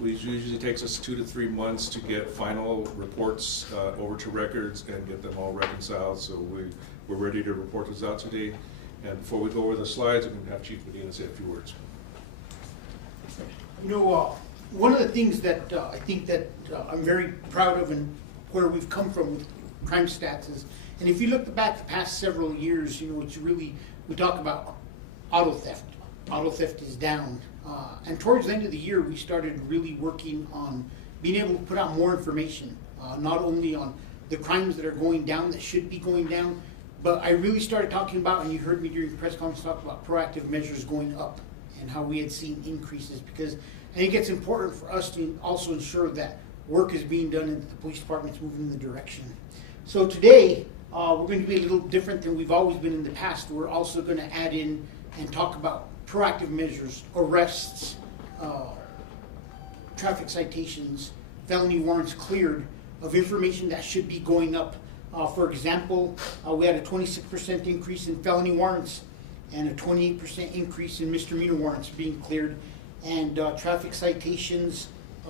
It usually takes us 2 to 3 months to get final reports over to records and get them all reconciled. So we're ready to report those out today. And before we go over the slides, I'm going to have Chief Medina say a few words. You know, one of the things that I think that I'm very proud of and where we've come from with crime stats is, and if you look back the past several years, you know, it's really, we talk about auto theft. Auto theft is down. And towards the end of the year, we started really working on being able to put out more information, not only on the crimes that are going down, that should be going down, but I really started talking about, and you heard me during the press conference talk about proactive measures going up and how we had seen increases, because I think it's important for us to also ensure that work is being done and the police department's moving in the direction. So today, we're going to be a little different than we've always been in the past. We're also going to add in and talk about proactive measures, arrests, traffic citations, felony warrants cleared, of information that should be going up. For example, we had a 26% increase in felony warrants and a 28% increase in misdemeanor warrants being cleared, and traffic citations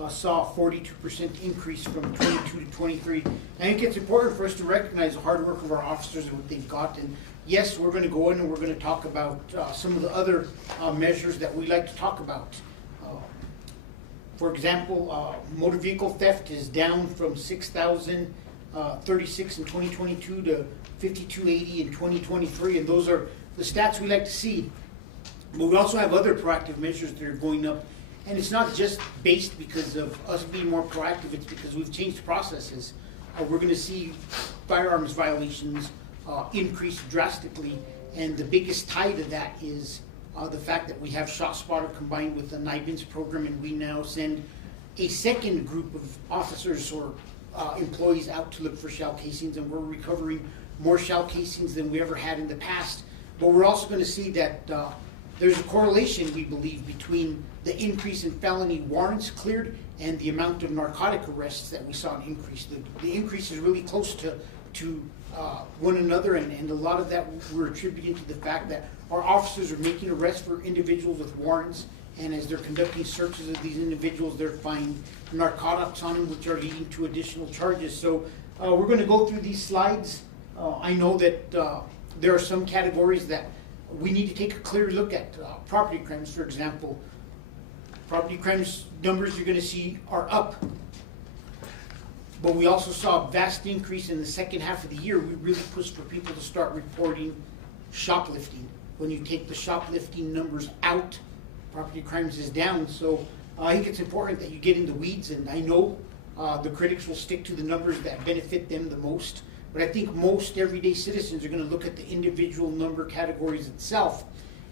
saw a 42% increase from 22 to 23. I think it's important for us to recognize the hard work of our officers and what they've got. And yes, we're going to go in and we're going to talk about some of the other measures that we like to talk about. For example, motor vehicle theft is down from 6,036 in 2022 to 5,280 in 2023, and those are the stats we like to see. But we also have other proactive measures that are going up, and it's not just based because of us being more proactive, it's because we've changed processes. We're going to see firearms violations increase drastically, and the biggest tie to that is the fact that we have ShotSpotter combined with the NIBINS program, and we now send a second group of officers or employees out to look for shell casings, and we're recovering more shell casings than we ever had in the past. But we're also going to see that there's a correlation, we believe, between the increase in felony warrants cleared and the amount of narcotic arrests that we saw an increase. The increase is really close to one another, and a lot of that we're attributing to the fact that our officers are making arrests for individuals with warrants, and as they're conducting searches of these individuals, they're finding narcotics on them, which are leading to additional charges. So we're going to go through these slides. I know that there are some categories that we need to take a clear look at. Property crimes, for example. Property crimes numbers you're going to see are up. But we also saw a vast increase in the second half of the year. We really pushed for people to start reporting shoplifting. When you take the shoplifting numbers out, property crimes is down. So I think it's important that you get in the weeds, and I know the critics will stick to the numbers that benefit them the most. But I think most everyday citizens are going to look at the individual number categories itself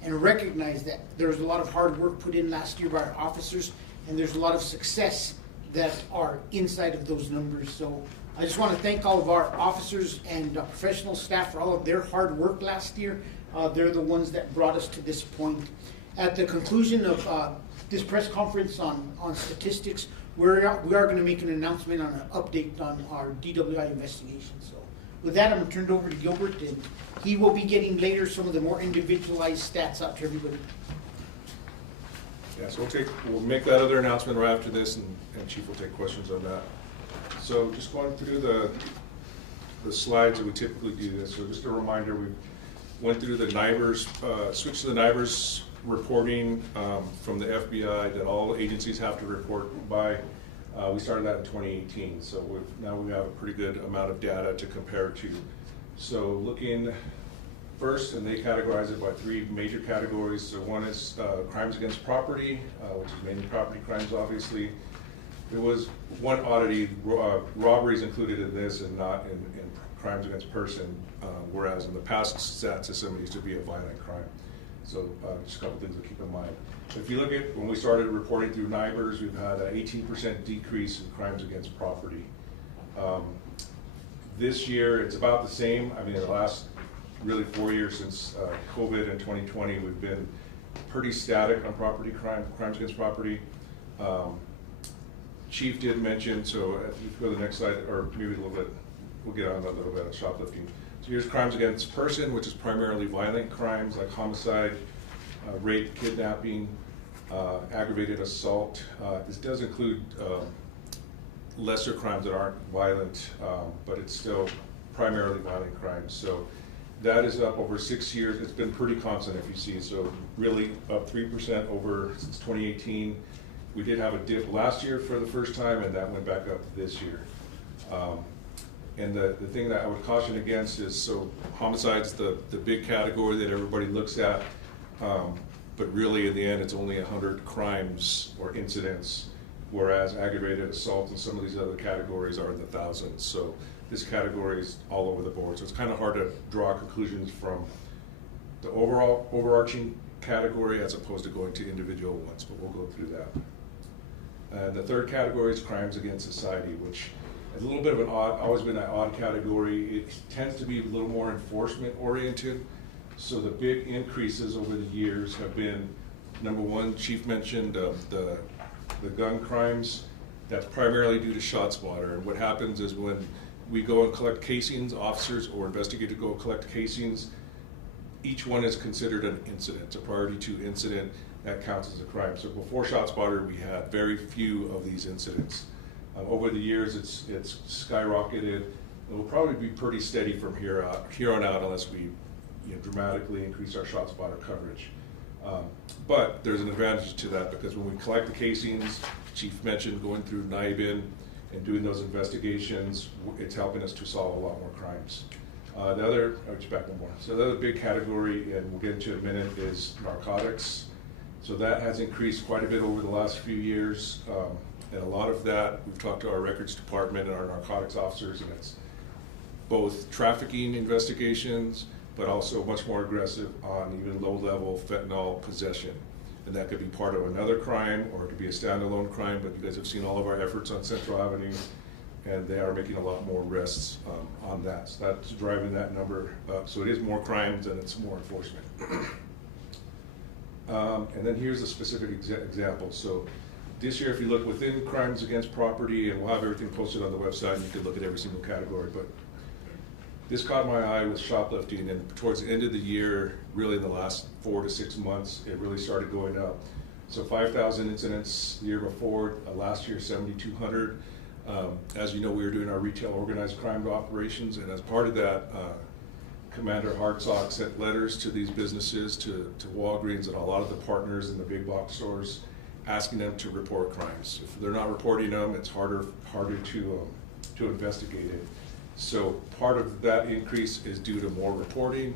and recognize that there was a lot of hard work put in last year by our officers, and there's a lot of success that are inside of those numbers. So I just want to thank all of our officers and professional staff for all of their hard work last year. They're the ones that brought us to this point. At the conclusion of this press conference on statistics, we are going to make an announcement on an update on our DWI investigation. So with that, I'm going to turn it over to Gilbert, and he will be getting later some of the more individualized stats out to everybody. Yeah, so we'll make that other announcement right after this, and Chief will take questions on that. So just going through the slides that we typically do this. So just a reminder, we went through the NIBRS, switched to the NIBRS reporting from the FBI that all agencies have to report by. We started that in 2018, so now we have a pretty good amount of data to compare to. So looking first, and they categorize it by 3 major categories. So one is crimes against property, which is mainly property crimes, obviously. There was one oddity, robberies included in this and not in crimes against person, whereas in the past stat system it used to be a violent crime. So just a couple things to keep in mind. If you look at when we started reporting through NIBRS, we've had an 18% decrease in crimes against property. This year it's about the same. I mean, the last really 4 years since COVID in 2020, we've been pretty static on property crimes against property. Chief did mention, so if you go to the next slide, or maybe a little bit, we'll get on a little bit of shoplifting. So here's crimes against person, which is primarily violent crimes like homicide, rape, kidnapping, aggravated assault. This does include lesser crimes that aren't violent, but it's still primarily violent crimes. So that is up over 6 years. It's been pretty constant, if you see. So really up 3% over since 2018. We did have a dip last year for the first time, and that went back up this year. And the thing that I would caution against is, so homicide's the big category that everybody looks at, but really in the end it's only 100 crimes or incidents, whereas aggravated assault and some of these other categories are in the thousands. So this category is all over the board. So it's kind of hard to draw conclusions from the overall overarching category as opposed to going to individual ones, but we'll go through that. The third category is crimes against society, which is a little bit of an odd, always been an odd category. It tends to be a little more enforcement oriented. So the big increases over the years have been, number one, Chief mentioned the gun crimes. That's primarily due to ShotSpotter. And what happens is when we go and collect casings, officers or investigators go collect casings, each one is considered an incident, a priority 2 incident. That counts as a crime. So before ShotSpotter, we had very few of these incidents. Over the years, it's skyrocketed. It will probably be pretty steady from here on out, unless we dramatically increase our ShotSpotter coverage. But there's an advantage to that, because when we collect the casings, Chief mentioned going through NIBIN and doing those investigations, it's helping us to solve a lot more crimes. The other big category, and we'll get into in a minute, is narcotics. So that has increased quite a bit over the last few years. And a lot of that, we've talked to our records department and our narcotics officers, and it's both trafficking investigations, but also much more aggressive on even low-level fentanyl possession. And that could be part of another crime, or it could be a standalone crime, but you guys have seen all of our efforts on Central Avenue, and they are making a lot more arrests on that. So that's driving that number up. So it is more crimes and it's more enforcement. And then here's a specific example. So this year, if you look within crimes against property, and we'll have everything posted on the website, and you can look at every single category, but this caught my eye with shoplifting, and towards the end of the year, really in the last 4 to 6 months, it really started going up. So 5,000 incidents the year before, last year 7,200. As you know, we were doing our retail organized crime operations, and as part of that, Commander Hartsock sent letters to these businesses, to Walgreens and a lot of the partners in the big box stores, asking them to report crimes. If they're not reporting them, it's harder to investigate it. So part of that increase is due to more reporting,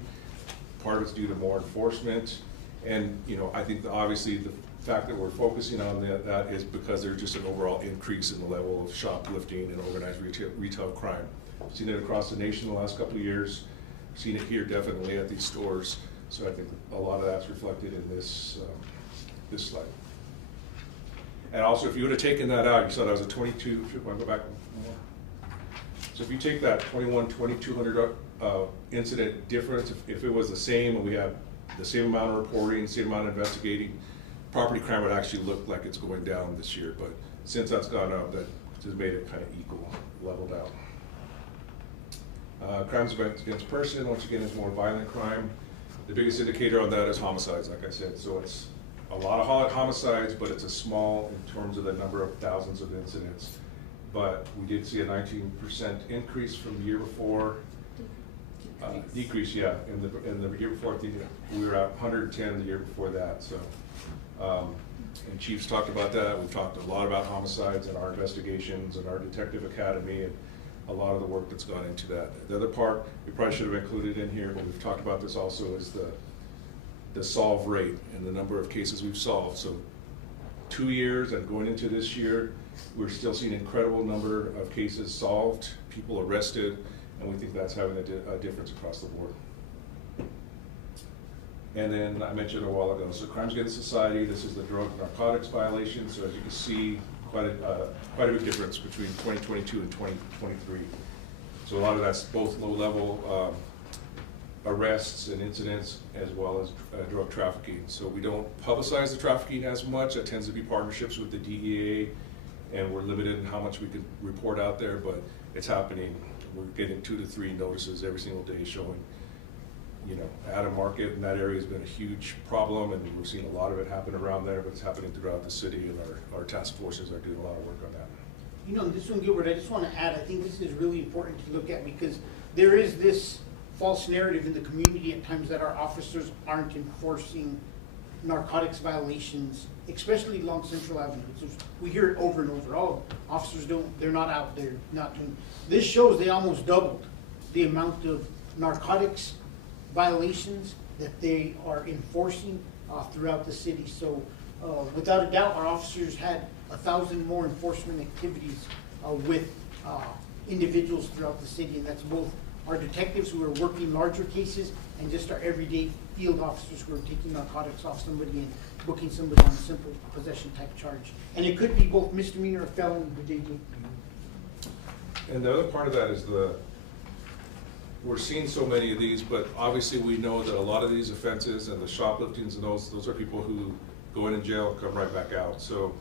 part of it's due to more enforcement, and I think obviously the fact that we're focusing on that is because there's just an overall increase in the level of shoplifting and organized retail crime. I've seen it across the nation the last couple of years. I've seen it here definitely at these stores. So I think a lot of that's reflected in this slide. And also, if you would have taken that out, you saw that was a 22. If you want to go back more. So if you take that 2,200 incident difference, if it was the same and we had the same amount of reporting, same amount of investigating, property crime would actually look like it's going down this year. But since that's gone up, that has made it kind of equal, leveled out. Crimes against person, once again, is more violent crime. The biggest indicator on that is homicides, like I said. So it's a lot of homicides, but it's a small in terms of the number of thousands of incidents. But we did see a 19% increase from the year before. Decrease, yeah. In the year before, I think we were at 110 the year before that. So, and Chief's talked about that. We've talked a lot about homicides and our investigations and our detective academy and a lot of the work that's gone into that. The other part we probably should have included in here, but we've talked about this also, is the solve rate and the number of cases we've solved. So 2 years and going into this year, we're still seeing an incredible number of cases solved, people arrested, and we think that's having a difference across the board. And then I mentioned a while ago, so crimes against society, this is the drug and narcotics violation. So as you can see, quite a big difference between 2022 and 2023. So a lot of that's both low-level arrests and incidents, as well as drug trafficking. So we don't publicize the trafficking as much. That tends to be partnerships with the DEA, and we're limited in how much we can report out there, but it's happening. We're getting 2 to 3 notices every single day showing you know, Adam Market in that area has been a huge problem, and we're seeing a lot of it happen around there, but it's happening throughout the city, and our task forces are doing a lot of work on that. You know, this one, Gilbert, I just want to add, I think this is really important to look at, because there is this false narrative in the community at times that our officers aren't enforcing narcotics violations, especially along Central Avenue. We hear it over and over. Oh, officers they're not out there, not doing. This shows they almost doubled the amount of narcotics violations that they are enforcing throughout the city. So without a doubt, our officers had 1,000 more enforcement activities with individuals throughout the city, and that's both our detectives who are working larger cases and just our everyday field officers who are taking narcotics off somebody and booking somebody on a simple possession type charge. And it could be both misdemeanor or felony, but they do. And the other part of that is we're seeing so many of these, but obviously we know that a lot of these offenses and the shopliftings and those are people who go in jail, come right back out. So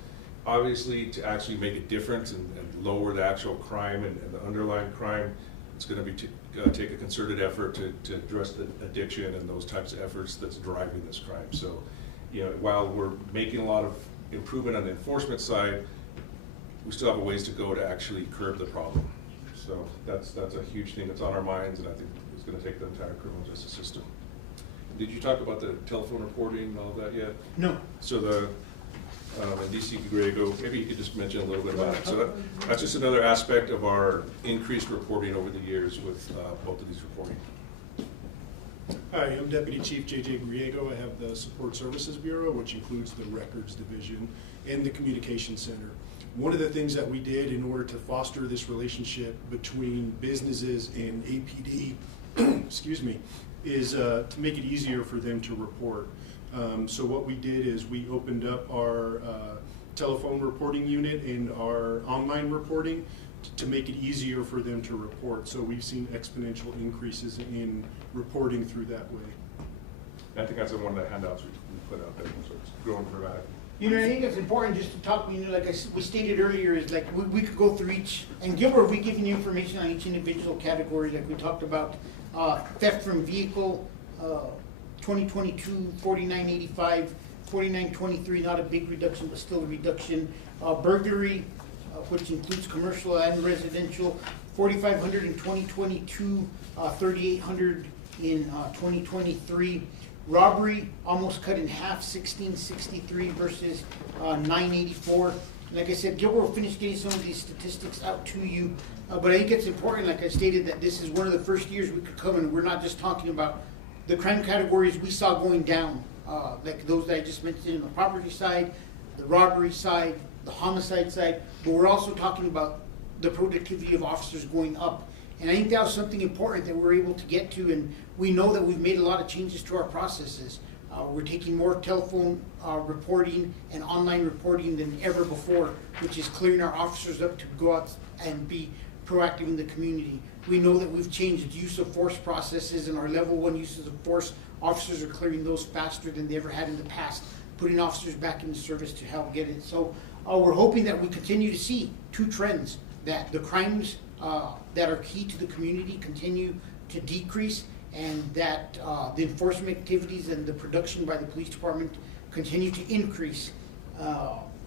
obviously to actually make a difference and lower the actual crime and the underlying crime, it's going to be take a concerted effort to address the addiction and those types of efforts that's driving this crime. So, you know, while we're making a lot of improvement on the enforcement side, we still have a ways to go to actually curb the problem. So that's a huge thing that's on our minds, and I think it's going to take the entire criminal justice system. Did you talk about the telephone reporting and all that yet? No. So and DC Griego, maybe you could just mention a little bit about it. So that's just another aspect of our increased reporting over the years with both of these reporting. Hi, I'm Deputy Chief J.J. Griego. I have the Support Services Bureau, which includes the Records Division and the Communications Center. One of the things that we did in order to foster this relationship between businesses and APD, excuse me, is to make it easier for them to report. So what we did is we opened up our telephone reporting unit and our online reporting to make it easier for them to report. So we've seen exponential increases in reporting through that way. I think that's in one of the handouts we put out there, so it's growing dramatically. You know, I think it's important just to talk, you know, like we stated earlier, is like we could go through each, and Gilbert, we giving you information on each individual category, like we talked about theft from vehicle, 2022, 4985, 4923, not a big reduction, but still a reduction. Burglary, which includes commercial and residential, 4,500 in 2022, 3,800 in 2023. Robbery almost cut in half, 1663 versus 984. Like I said, Gilbert will finish getting some of these statistics out to you. But I think it's important, like I stated, that this is one of the first years we could come and we're not just talking about the crime categories we saw going down, like those that I just mentioned on the property side, the robbery side, the homicide side, but we're also talking about the productivity of officers going up. And I think that was something important that we're able to get to, and we know that we've made a lot of changes to our processes. We're taking more telephone reporting and online reporting than ever before, which is clearing our officers up to go out and be proactive in the community. We know that we've changed use of force processes, and our level 1 uses of force, officers are clearing those faster than they ever had in the past, putting officers back into service to help get it. So we're hoping that we continue to see two trends, that the crimes that are key to the community continue to decrease, and that the enforcement activities and the production by the police department continue to increase.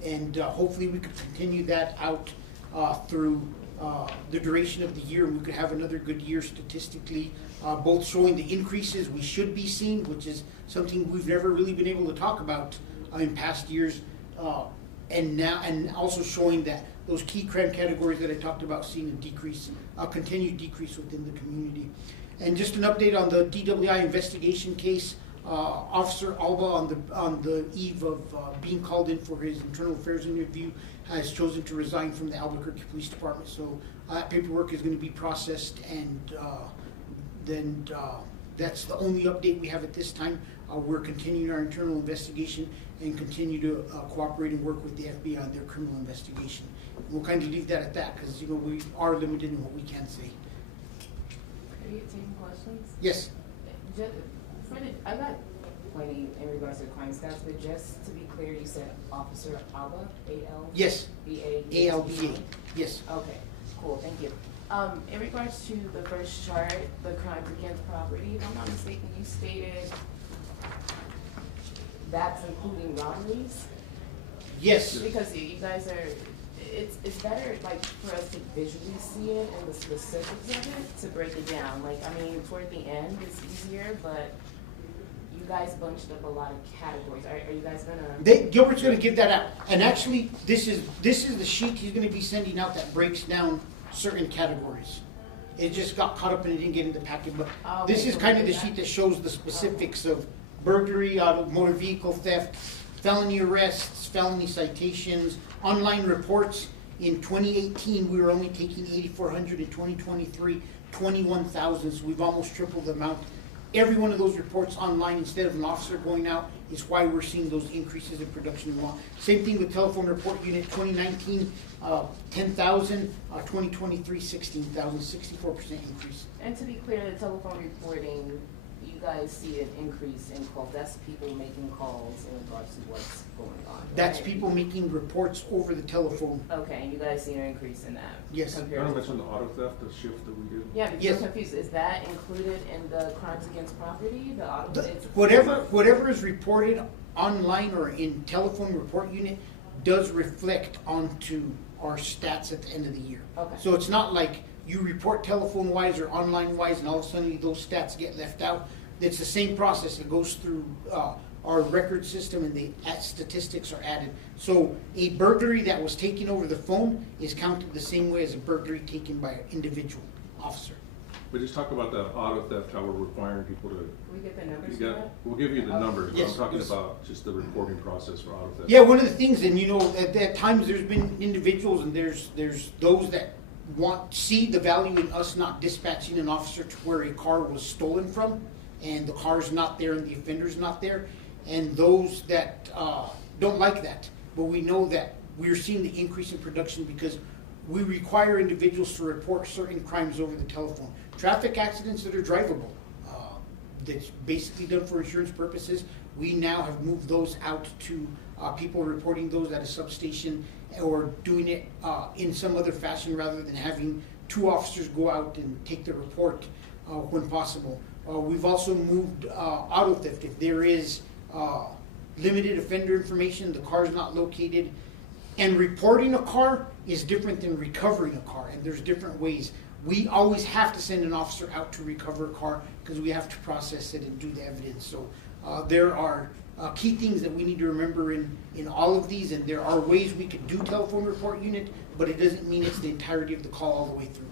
And hopefully we could continue that out through the duration of the year, and we could have another good year statistically, both showing the increases we should be seeing, which is something we've never really been able to talk about in past years, and also showing that those key crime categories that I talked about seeing a decrease, a continued decrease within the community. And just an update on the DWI investigation case. Officer Alba, on the eve of being called in for his internal affairs interview, has chosen to resign from the Albuquerque Police Department. So that paperwork is going to be processed, and then that's the only update we have at this time. We're continuing our internal investigation and continue to cooperate and work with the FBI on their criminal investigation. And we'll kind of leave that at that, because we are limited in what we can say. Are you taking questions? Yes. I'm not pointing in regards to crime stats, but just to be clear, you said Officer Alba, A-L? Yes. B-A? A-L-B-A. Yes. Okay, cool, thank you. In regards to the first chart, the crimes against property, if I'm not mistaken, you stated that's including robberies? Yes, Because you guys are, it's better like for us to visually see it and the specifics of it to break it down. Like, I mean, toward the end it's easier, but you guys bunched up a lot of categories. Are you guys gonna? Gilbert's gonna give that out. And actually, this is the sheet he's gonna be sending out that breaks down certain categories. It just got caught up and it didn't get in the packet, but Oh, this okay, is so kind of maybe the that- sheet that shows the specifics of burglary, motor vehicle theft, felony arrests, felony citations, online reports. In 2018, we were only taking 8,400. In 2023, 21,000. So we've almost tripled the amount. Every one of those reports online instead of an officer going out is why we're seeing those increases in production law. Same thing with telephone report unit, 2019, 10,000, 2023, 16,000, 64% increase. And to be clear, the telephone reporting, you guys see an increase in calls. That's people making calls in regards to what's going on. That's right? people making reports over the telephone. Okay, and you guys see an increase in that? Yes. I compared want to- to mention the auto theft, the shift that we did. Yeah, because Yes. I'm confused. Is that included in the crimes against property? The auto? it's- Whatever is reported online or in telephone report unit does reflect onto our stats at the end of the year. Okay. So it's not like you report telephone wise or online wise and all of a sudden those stats get left out. It's the same process. It goes through our record system and the statistics are added. So a burglary that was taken over the phone is counted the same way as a burglary taken by an individual officer. We just talked about the auto theft, how we're requiring people to, Can we get the numbers you for got, that? we'll give you the numbers, but Yes, I'm talking yes. about just the reporting process for auto theft. Yeah, one of the things, and at times there's been individuals and there's those that see the value in us not dispatching an officer to where a car was stolen from, and the car's not there and the offender's not there, and those that don't like that. But we know that we're seeing the increase in production because we require individuals to report certain crimes over the telephone. Traffic accidents that are drivable, that's basically done for insurance purposes. We now have moved those out to people reporting those at a substation or doing it in some other fashion rather than having two officers go out and take the report when possible. We've also moved auto theft. If there is limited offender information, the car is not located, and reporting a car is different than recovering a car, and there's different ways. We always have to send an officer out to recover a car because we have to process it and do the evidence. So there are key things that we need to remember in all of these, and there are ways we could do telephone report unit, but it doesn't mean it's the entirety of the call all the way through.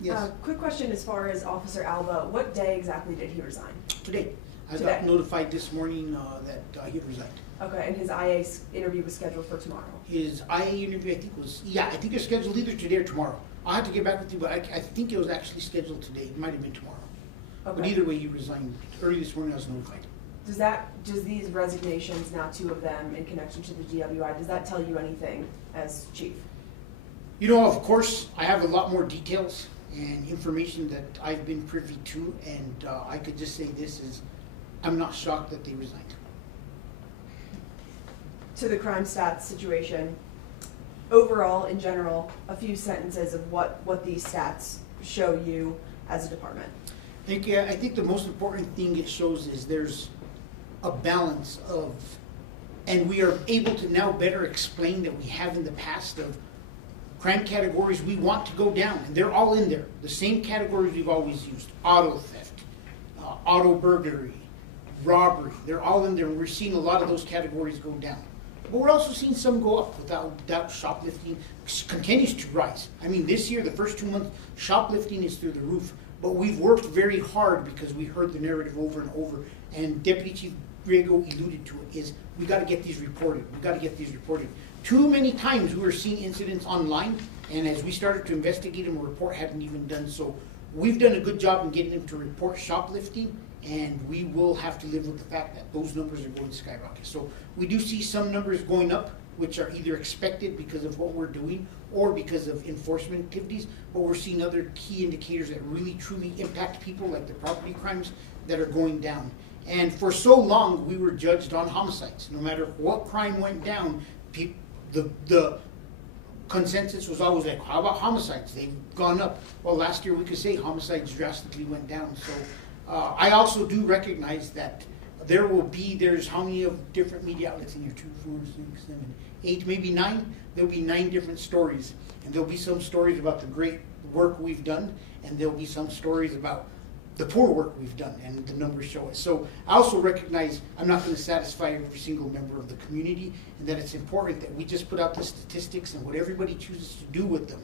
Yes, Quick question as far as Officer Alba, what day exactly did he resign? today. I got Today. notified this morning that he had resigned. Okay, and his IA interview was scheduled for tomorrow. His IA interview, I think it's scheduled either today or tomorrow. I'll have to get back with you, but I think it was actually scheduled today. It might have been tomorrow. But Okay. either way, he resigned. Early this morning, I was notified. Does these resignations, now two of them in connection to the DWI, does that tell you anything as chief? Of course, I have a lot more details and information that I've been privy to, and I could just say this is, I'm not shocked that they resigned. To the crime stats situation, overall, in general, a few sentences of what these stats show you as a department. I think the most important thing it shows is there's a balance of, and we are able to now better explain that we have in the past of crime categories we want to go down, and they're all in there. The same categories we've always used: auto theft, auto burglary, robbery. They're all in there, and we're seeing a lot of those categories go down. But we're also seeing some go up. Without doubt, shoplifting continues to rise. I mean, this year, the first 2 months, shoplifting is through the roof. But we've worked very hard because we heard the narrative over and over. And Deputy Chief Griego alluded to it, is we got to get these reported. We got to get these reported. Too many times we were seeing incidents online, and as we started to investigate them, a report hadn't even done so. We've done a good job in getting them to report shoplifting, and we will have to live with the fact that those numbers are going to skyrocket. So we do see some numbers going up, which are either expected because of what we're doing or because of enforcement activities, but we're seeing other key indicators that really truly impact people, like the property crimes, that are going down. And for so long, we were judged on homicides. No matter what crime went down, the consensus was always like, how about homicides? They've gone up. Well, last year we could say homicides drastically went down. So I also do recognize that there's how many of different media outlets in here? 2, 4, 6, 7, 8, maybe 9. There'll be 9 different stories. And there'll be some stories about the great work we've done, and there'll be some stories about the poor work we've done, and the numbers show it. So I also recognize I'm not going to satisfy every single member of the community, and that it's important that we just put out the statistics, and what everybody chooses to do with them,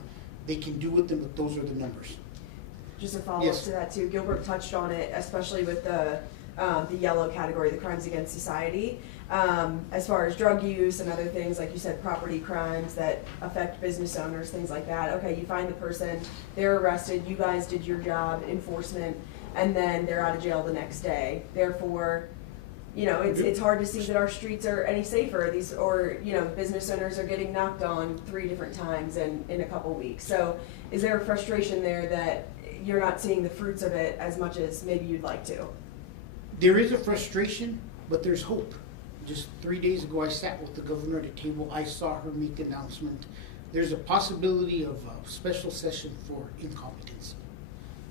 they can do with them, but those are the numbers. Just a follow-up Yes. to that too, Gilbert touched on it, especially with the yellow category, the crimes against society. As far as drug use and other things, like you said, property crimes that affect business owners, things like that. Okay, you find the person, they're arrested, you guys did your job, enforcement, and then they're out of jail the next day. Therefore, you know, it's hard to see that our streets are any safer. Business owners are getting knocked on 3 different times in a couple weeks. So is there a frustration there that you're not seeing the fruits of it as much as maybe you'd like to? There is a frustration, but there's hope. Just 3 days ago, I sat with the governor at a table. I saw her make the announcement. There's a possibility of a special session for incompetence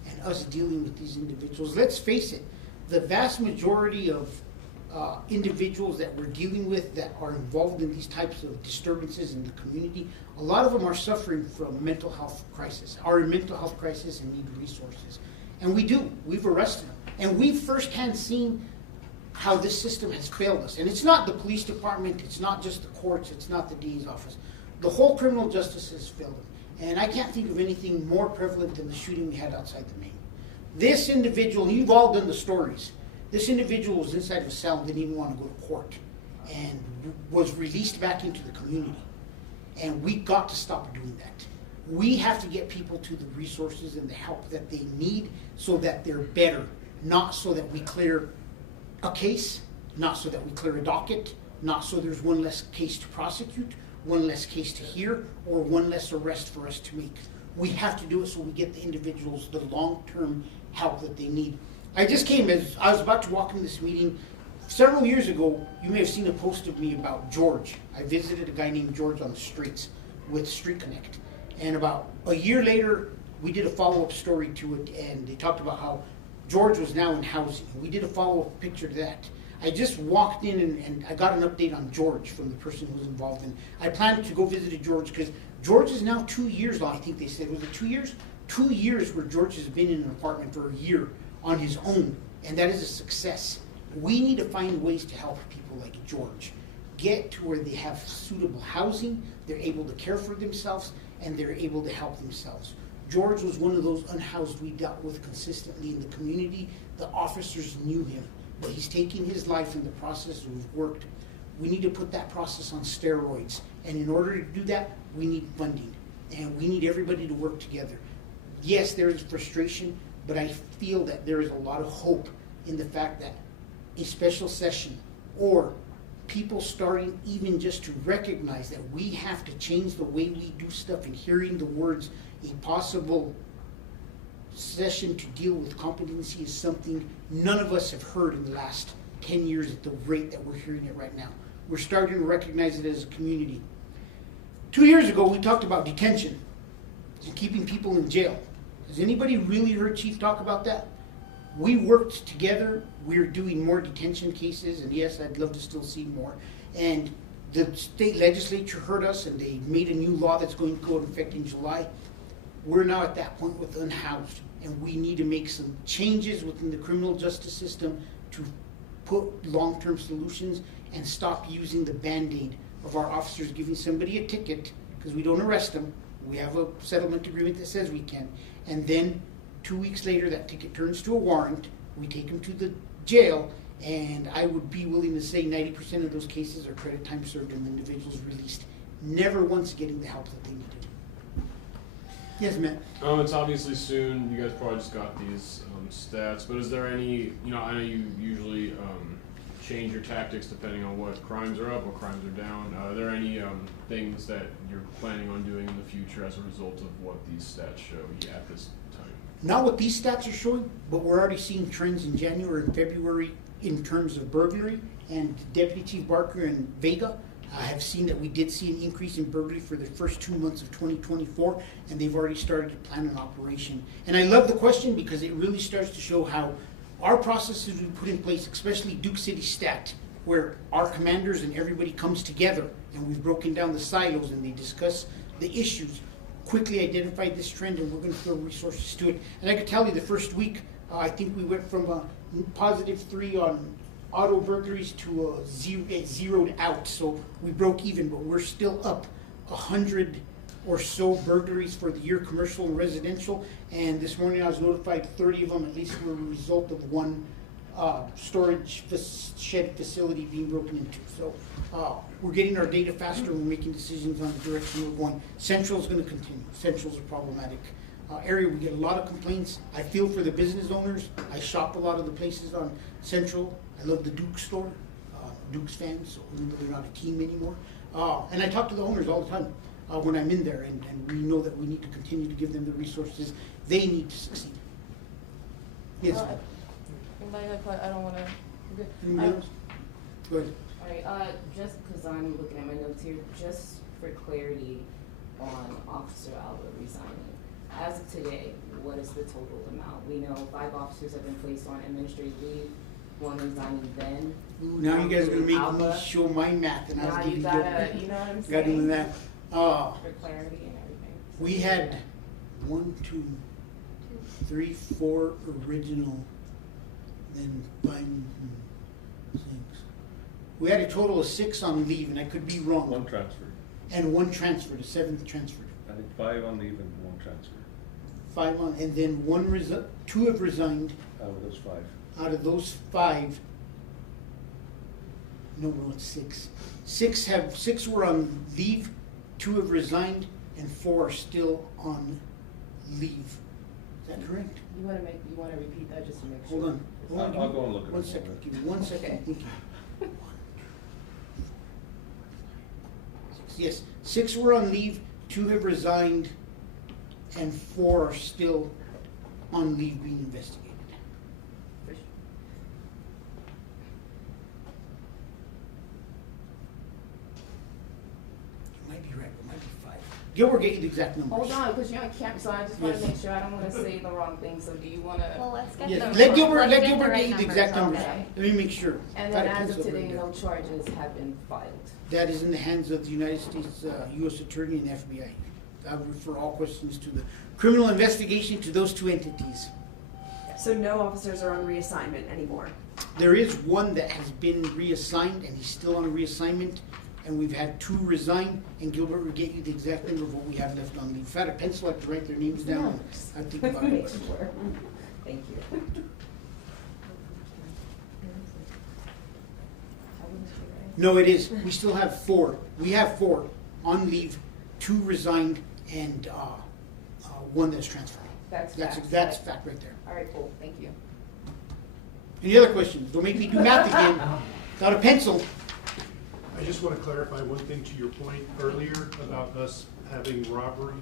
and us dealing with these individuals. Let's face it, the vast majority of individuals that we're dealing with that are involved in these types of disturbances in the community, a lot of them are suffering from mental health crisis, are in mental health crisis and need resources. And we've arrested them. And we've firsthand seen how this system has failed us. And it's not the police department, it's not just the courts, it's not the DA's office. The whole criminal justice has failed them. And I can't think of anything more prevalent than the shooting we had outside the main. This individual, you've all done the stories. This individual was inside of a cell and didn't even want to go to court and was released back into the community. And we got to stop doing that. We have to get people to the resources and the help that they need so that they're better, not so that we clear a case, not so that we clear a docket, not so there's one less case to prosecute, one less case to hear, or one less arrest for us to make. We have to do it so we get the individuals the long-term help that they need. I just came as I was about to walk in this meeting. Several years ago, you may have seen a post of me about George. I visited a guy named George on the streets with Street Connect. And about a year later, we did a follow-up story to it, and they talked about how George was now in housing. We did a follow-up picture to that. I just walked in and I got an update on George from the person who was involved in. I planned to go visit George because George is now 2 years long. I think they said, was it 2 years? 2 years where George has been in an apartment for a year on his own, and that is a success. We need to find ways to help people like George get to where they have suitable housing, they're able to care for themselves, and they're able to help themselves. George was one of those unhoused we dealt with consistently in the community. The officers knew him, but he's taking his life in the process we've worked. We need to put that process on steroids, and in order to do that, we need funding, and we need everybody to work together. Yes, there is frustration, but I feel that there is a lot of hope in the fact that a special session or people starting even just to recognize that we have to change the way we do stuff, and hearing the words, a possible session to deal with competency is something none of us have heard in the last 10 years at the rate that we're hearing it right now. We're starting to recognize it as a community. 2 years ago, we talked about detention and keeping people in jail. Has anybody really heard Chief talk about that? We worked together. We're doing more detention cases, and yes, I'd love to still see more. And the state legislature heard us, and they made a new law that's going to go into effect in July. We're now at that point with unhoused, and we need to make some changes within the criminal justice system to put long-term solutions and stop using the Band-Aid of our officers giving somebody a ticket because we don't arrest them. We have a settlement agreement that says we can. And then 2 weeks later, that ticket turns to a warrant. We take them to the jail, and I would be willing to say 90% of those cases are credit time served and the individuals released, never once getting the help that they needed. Yes, Matt? It's obviously soon. You guys probably just got these stats, but is there any, I know you usually change your tactics depending on what crimes are up, what crimes are down. Are there any things that you're planning on doing in the future as a result of what these stats show at this time? Not what these stats are showing, but we're already seeing trends in January and February in terms of burglary. And Deputy Chief Barker and Vega I have seen that we did see an increase in burglary for the first 2 months of 2024, and they've already started to plan an operation. And I love the question because it really starts to show how our processes we put in place, especially Duke City Stat, where our commanders and everybody comes together, and we've broken down the silos and they discuss the issues, quickly identified this trend, and we're going to throw resources to it. And I can tell you the first week, I think we went from a +3 on auto burglaries to a zeroed out. So we broke even, but we're still up 100 or so burglaries for the year, commercial and residential. And this morning I was notified 30 of them at least were a result of one storage shed facility being broken into. So we're getting our data faster. We're making decisions on the direction we're going. Central is going to continue. Central's a problematic area. We get a lot of complaints. I feel for the business owners. I shop a lot of the places on Central. I love the Duke store. Duke's fans, so even though they're not a team anymore. And I talk to the owners all the time when I'm in there, and we know that we need to continue to give them the resources they need to succeed. Yes. Anybody have I don't want to. Anybody else? Go ahead. All right. Just because I'm looking at my notes here, just for clarity on Officer Alba resigning. As of today, what is the total amount? We know 5 officers have been placed on administrative leave. 1 resigning then. Ooh, now you guys are gonna make Alba. me show my math, and I Now was you giving gotta, you know what I'm got doing saying? that. For clarity and everything. We had 1, 2, 3, 4 original, then 5, 6. We had a total of 6 on leave, and I could be wrong. 1 transfer. And 1 transferred, a 7th transferred. I think 5 on leave and 1 transfer. 5 on, and then 2 have resigned. Out of those 5. Out of those 5, no, it's 6. 6 were on leave, 2 have resigned, and 4 are still on leave. Is that correct? You want to repeat that just to make sure? Hold on. I'll go and look at it. 1 second. Give me 1 second. Okay. Thank you. Yes, 6 were on leave, 2 have resigned, and 4 are still on leave being investigated. You might be right, it might be 5. Gilbert gave you the exact numbers. Hold on, because you're on camera, so I just want to Yes. make sure I don't want to say the wrong thing. So do you want to? Well, let's get Yes, the. let Gilbert let's get the right give you the exact numbers. Okay. Let me make sure. And Got then a as of pencil today, written no down. charges have been filed. That is in the hands of the United States U.S. Attorney and FBI. I would refer all questions to the criminal investigation to those 2 entities. So no officers are on reassignment anymore. There is 1 that has been reassigned, and he's still on a reassignment, and we've had 2 resign, and Gilbert will get you the exact number of what we have left on leave. If I had a pencil, I could write their names down. I'd think about Make it. sure. Thank you. No, it is. We still have 4. We have 4 on leave, 2 resigned, and 1 that's transferred. That's fact right there. All right, cool. Thank you. Any other questions? Don't make me do math again. Got a pencil. I just want to clarify one thing to your point earlier about us having robbery.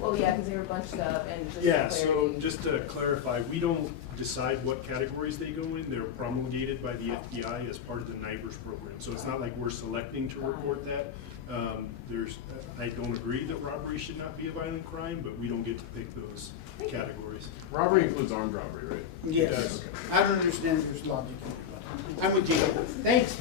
Well, yeah, because they were bunched up and just for Yeah, so clarity. just to clarify, we don't decide what categories they go in. They're promulgated by the FBI as part of the NIBRS program. So it's not like we're selecting to report that. I don't agree that robbery should not be a violent crime, but we don't get to pick those categories. Robbery includes armed robbery, right? Yes. Yes. I don't understand there's logic in it. I'm with Jacob. Thanks.